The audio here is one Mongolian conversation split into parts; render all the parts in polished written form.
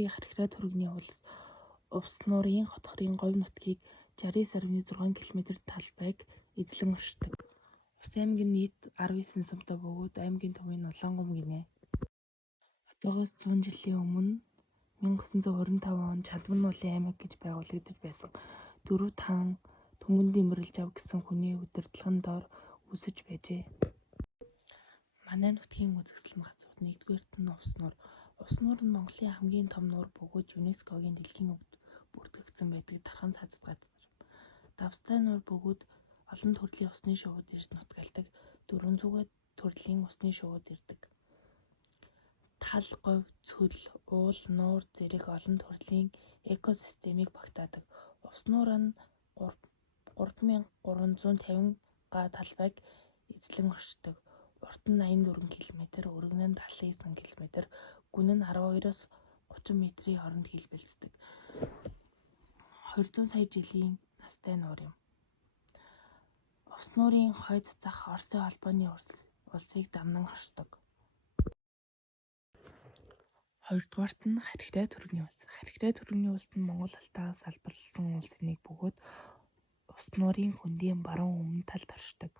Туркийн Хархира түргний улс Увс нуурын хотхорын говь нутгийг 69.6 км талбайг эзлэн оршдог. Увс аймгийн нийт 19 сумтай бөгөөд аймгийн төвийн Улаангум гинэ. Одоогоос 100 жилийн өмнө 1925 онд Чалман уулын аймаг гэж байгуулагдаж байсан 4 таан Түмэн Дэмэрлж ав гэсэн хүний удирдлагын доор үүсэж байжээ. Манай нутгийн үзэсгэлэн газрууд нэгдүгээрт нь Увс нуур. Увс нуур нь Монголын хамгийн том нуур бөгөөд ЮНЕСКО-гийн дэлхийн өвд бүртгэгдсэн байдаг тархан цацад газар. Давстай нуур бөгөөд олон төрлийн усны шувууд ирж нутгалдаг 400 төрлийн усны шувууд ирдэг. Тал, говь, цөл, уул, нуур зэрэг олон төрлийн экосистемийг багтаадаг. Увс нуур нь 3350 га талбайг эзлэн оршдог. Урт нь 84 км, өргөн нь 79 км, гүн нь 12-оос 30 метрийн хооронд хэлбэлцдэг. 200 сая жилийн настай нуур юм. Увс нуурын хойд зах Оросын холбооны улсыг дамнан оршдог. Хоёрдугаарт нь Хархира түргний улс. Хархира түргний улс нь Монгол алтаагаас салбарласан улсын нэг бөгөөд Увс нуурын хөндийн баруун өмнө талд оршдог.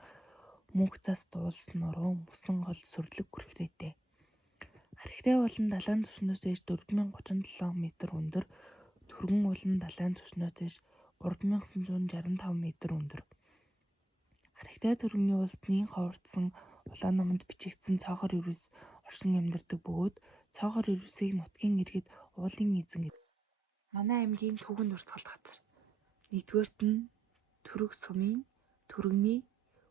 Мөнх цас дуулс нуруу мөсөн гол сүрлэг хүрхрээтэй. Хархира уулын далайн түвшнээс ээж 4037 м өндөр, түргэн уулын далайн түвшнээс ээж 3965 м өндөр. Хархира түргний улсны ховордсон улаан номонд бичигдсэн цоохор ирвэс оршин амьдардаг бөгөөд цоохор ирвэсийг нутгийн иргэд уулын эзэн гэдэг. Манай аймгийн түүхэнд урсгалт газар. Нэгдүгээрт нь Түрэг сумын түргний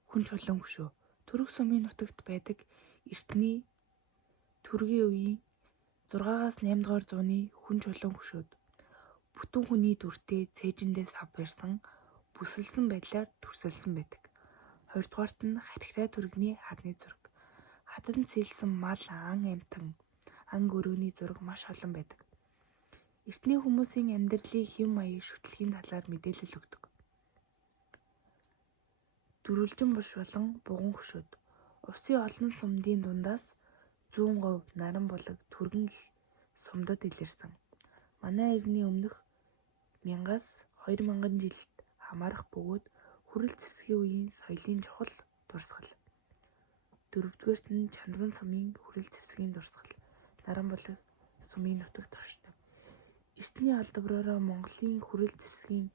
хүн чулуун хөшөө. Түрэг сумын нутагт байдаг эртний түргийн үеийн 6-аас 8 дугаар зууны хүн чулуун хөшөөд бүтэн хүний дүртэй цээжиндээ сав барьсан бүсэлсэн байдлаар түрсэлсэн байдаг. Хоёрдугаарт нь Хархира түргний хадны зураг. Хаданд сэлсэн мал, ан амьтан, ан гөрөөний зураг маш олон байдаг. Эртний хүмүүсийн амьдралын хэв маяг шүтлэгийн талаар мэдээлэл өгдөг. Дөрвөлжин буш болон буган хөшөөд. Увсын олон сумдын дундаас 100% наран булаг түргэн их сумдад илэрсэн. Манай эртний өмнөх 1000-аас 2000 жилд хамаарах бөгөөд хүрэл зэвсгийн үеийн соёлын чухал дурсгал. Дөрөвдүгээрт нь Чанаран сумын хүрэл зэвсгийн дурсгал. Наран булаг сумын нутагт оршдог. Эртний алдарбороо Монголын хүрэл зэвсгийн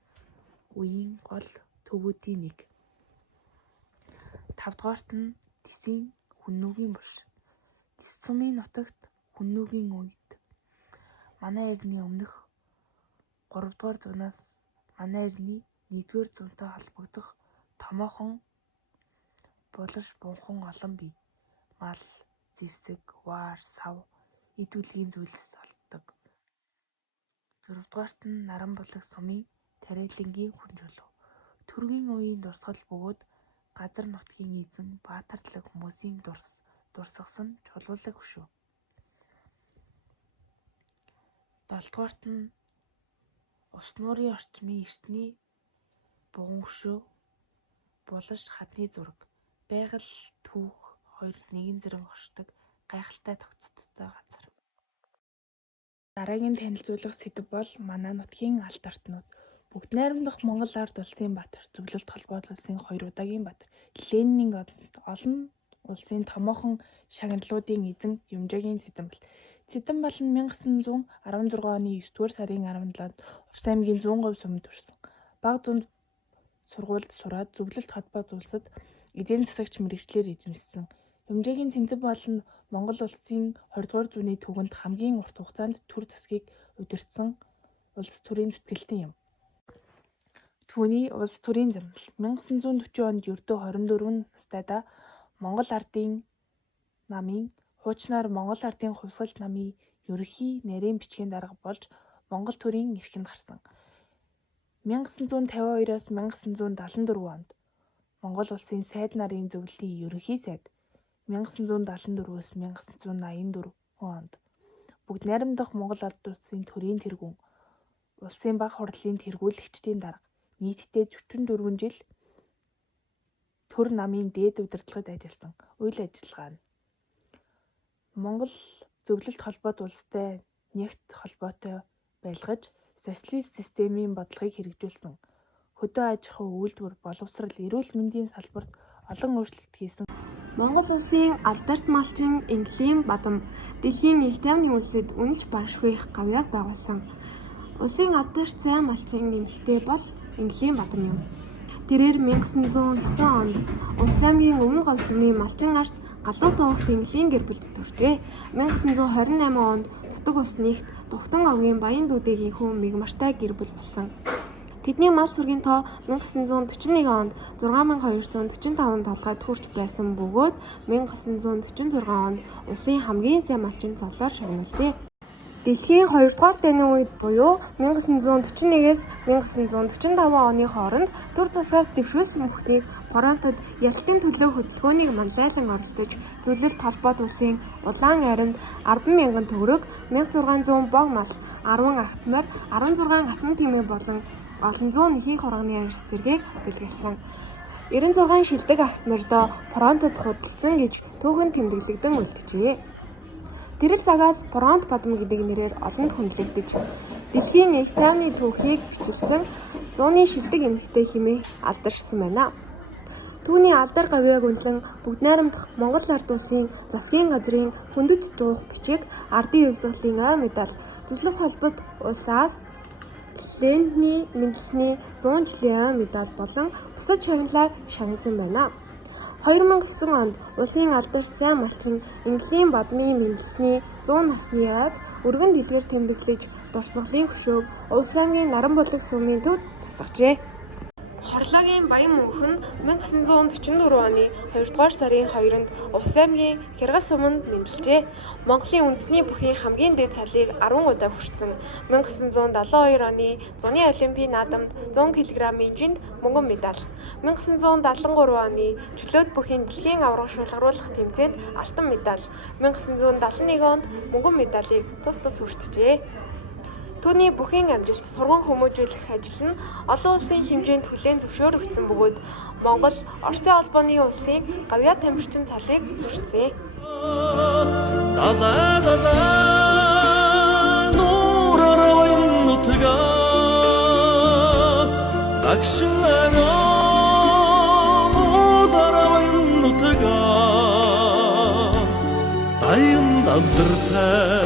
үеийн гол төвүүдийн нэг. Тавдугаарт нь Тисийн хүннүүгийн булш. Тис сумын нутагт хүннүүгийн үед манай эртний өмнөх 3 дугаар зуунаас манай эртний 1-р зуунтай холбогдох томоохон булш бунхан олон бий. Мал, зэвсэг, ваар, сав, эд үлгийн зүйлс олддог. 6-дугаарт нь Наран булаг сумын тариалангийн хүн чулуу. Түргийн үеийн дурсгал бөгөөд газар нутгийн эзэн Баатарлаг хүмүүсийн дурсгасан чулуулаг хөшөө. 7-дугаарт нь Увс нуурын орчмын эртний буган хөшөө, булш, хадны зураг. Байгаль, түүх хоёр нэгэн зэрэг оршдог гайхалтай тогтцтой газар. Дараагийн танилцуулах сэдэв бол манай нутгийн алт артнууд. Бүгд найрамдах Монгол ард улсын баатар, Зөвлөлт холбоот улсын 2 удаагийн баатар, Ленинийн олон улсын томоохон шагналуудын эзэн Юмжаагийн Цэдэнбал. Цэдэнбал нь 1916 оны 9-р сарын 17-нд Увс аймгийн 100% сумд төрсөн. Бага дунд сургуульд сураад Зөвлөлт холбоот улсад эдийн засагч мэргэжлэр эзэмшсэн. Юмжаагийн Цэдэнбал нь Монгол улсын 20-р зууны түүхэнд хамгийн урт хугацаанд төр засгийг удирдсан улс төрийн зүтгэлтэн юм. Түүний улс төрийн замнал 1940 онд ердөө 24 настайдаа Монгол ардын намын хуучнаар Монгол ардын хувьсгал намын ерөнхий нарийн бичгийн дарга болж Монгол төрийн эрхэнд гарсан. 1952-аас 1974 онд Монгол улсын сайд нарын зөвлөлийн ерөнхий сайд, 1974-өөс 1984 онд бүгд найрамдах Монгол ард улсын төрийн тэргүүн, улсын бага хурлын тэргүүлэгчдийн дарга, нийтдээ 44 жил төр намын дээд удирдлагад ажилласан. Үйл ажиллагаа нь Монгол Зөвлөлт холбоот улстай нэгт холбоотой байлгаж социалист системийн бодлогыг хэрэгжүүлсэн. Хөдөө аж ахуй үйлдвэр боловсрал эрүүл мэндийн салбарт олон өөрчлөлт хийсэн. Монгол улсын алдарт малчин Ингэлийн Бадам дэлхийн их тайвны улсад үнэлж баршгүй их гавьяаг байгуулсан. Улсын алдарт сайн малчин эмэгтэй бол Ингэлийн Бадам юм. Тэрээр 1909 онд Увс аймгийн Өмнө Говь сумны малчин арт галуу тоогт Ингэлийн гэр бүлд төржээ. 1928 онд Нутаг улс нэгт Дугтан овгийн Баян дүүдэгийн хүн Мигмартай гэр бүл болсон. Тэдний мал сүргийн тоо 1941 онд 6245 толгойд хүрч байсан бөгөөд 1946 онд улсын хамгийн сайн малчин цолоор шагналжээ. Дэлхийн 2 дугаар дайны үед буюу 1941-ээс 1945 оны хооронд төр засгаас дэвшүүлсэн бүхнийг фронтод ялтын төлөө хөдөлгөөнийг манлайлан оролцож зөвлөлт холбоот улсын улаан аримд 10,000 төгрөг, 1600 бог мал, 10 автомор, 16 хатан тэмээ болон олон зуун нэхийн хурганы арьс зэргийг бэлгэлсэн. 96 шилдэг автомордоо фронтод худалдсан гэж түүхэн тэмдэглэгдэн үлджээ. Тэрэл цагаас фронт Бадам гэдэг нэрээр олонд хүндлэгдэж дэлхийн их тайвны түүхийг бичлсэн 100-ны шилдэг эмэгтэй хэмээн алдаршсан байна. Түүний алдар гавьяаг үнэлэн бүгд найрамдах Монгол ард улсын засгийн газрын хүндэт жуух бичиг, ардын хувьсгалын ой медаль, зөвлөх холбот улсаас Ленины мэндэлсний 100 жилийн ой медаль болон бусад шагналаар шагнасан байна. 2009 онд улсын алдарт сайн малчин Ингэлийн Бадмын мэндэлсний 100 насны ойг өргөн дэлгэр тэмдэглэж дурсгалын хөшөөг Увс аймгийн Наранбулаг сумын төвд тасгажээ. Хорлоогийн Баян мөнх нь 1944 оны 2 дугаар сарын 2-нд Увс аймгийн Хяргас суманд мэндэлжээ. Монголын үндэсний бүхий хамгийн дээд цалийг 10 удаа хүртсэн. 1972 оны зуны олимпийн наадамд 100 кг-ийн жинд мөнгөн медаль. 1973 оны чөлөөт бүхийн дэлхийн аварга шулгаруулах тэмцээнд алтан медаль. 1971 онд мөнгөн медалийг тус хүртжээ. Түүний бүхий амжилт сургууль хүмүүжүүлэх ажил нь олон улсын хэмжээнд хүлээн зөвшөөрөгдсөн бөгөөд Монгол Оросын холбооны улсын гавьяа тамирчин цалыг хүртсэн. Дайын далдартай